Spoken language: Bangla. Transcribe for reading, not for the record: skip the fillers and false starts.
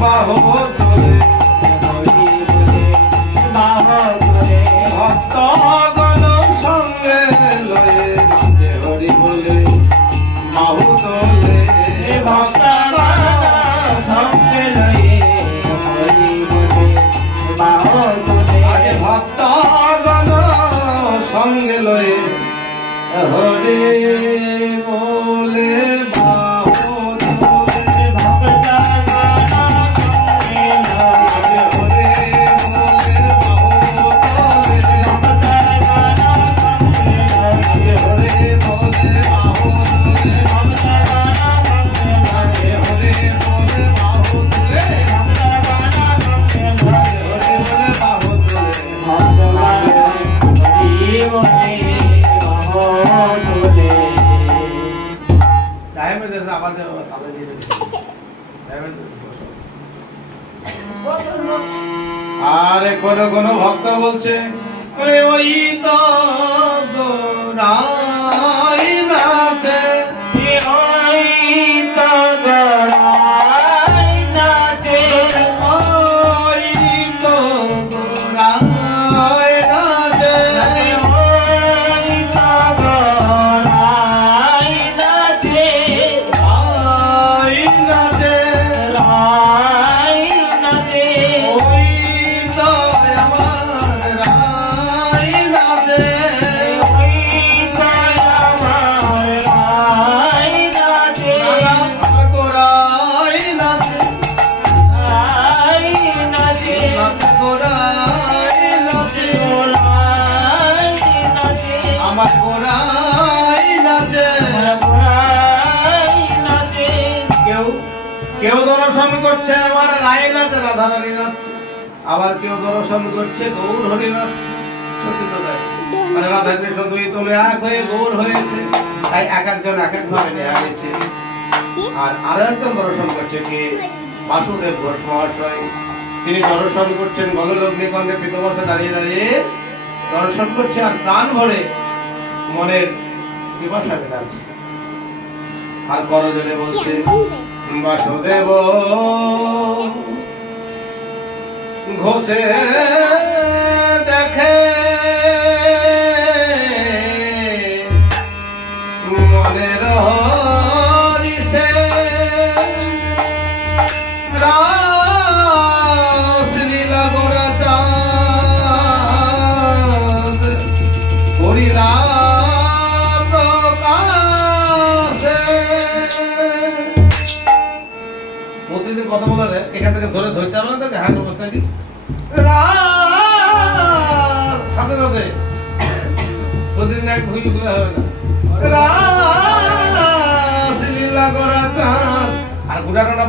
বাহু তোলে ভক্ত গণ সঙ্গে লয়ে হরি বলে বাহু তোলে ভক্ত সঙ্গে লয়ে হরি বলে বাহু তোলে ভক্ত গণ সঙ্গে লয়ে হরি বলে আরে কোন কোন ভক্ত বলছে ওই তো গোরাই নাচে ওই তো গোরাই নাচে ওই তো গোরাই নাচে ওই তো গোরাই নাচে রাই নাচে রাই নাচে ওই তো আমার রাই নাচে ওই তো আমার রাই নাচে গোরাই নাচে রাই নাচে গোরাই নাচে গোরাই নাচে আমার গোরাই নাচে গোরাই নাচে কেউ কেউ দর্শন করছে আমার রায় নাচে রাধারানী নাচছে আবার কেউ দর্শন করছে গৌর হরি নাচছে সত্যি তো তাই মানে রাধা কৃষ্ণ দুই তোলে এক হয়ে গৌর হয়েছে তাই এক একজন এক এক ভাবে নেওয়া গেছে আর আরো একজন দর্শন করছে কি বাসুদেব ঘোষ মহাশয় তিনি দর্শন করছেন গললগ্নি কন্যে পিতবর্ষে দাঁড়িয়ে দাঁড়িয়ে দর্শন করছে আর প্রাণ ভরে মনের পিপাসা মেটাচ্ছে আর করজনে বলছে বাসুদেব ঘোষে দেখে মনের হরিষে রাসলীলা গোরা চাঁদ হরিলা প্রকাশে প্রতিদিন কথা বলার এখান থেকে ধরে ধরতে হবে না তাকে হ্যাঁ অবস্থা কি সাথে সাথে প্রতিদিন এক ভুল হবে না রাসলীলা করা চাঁদ আর গুড়াটা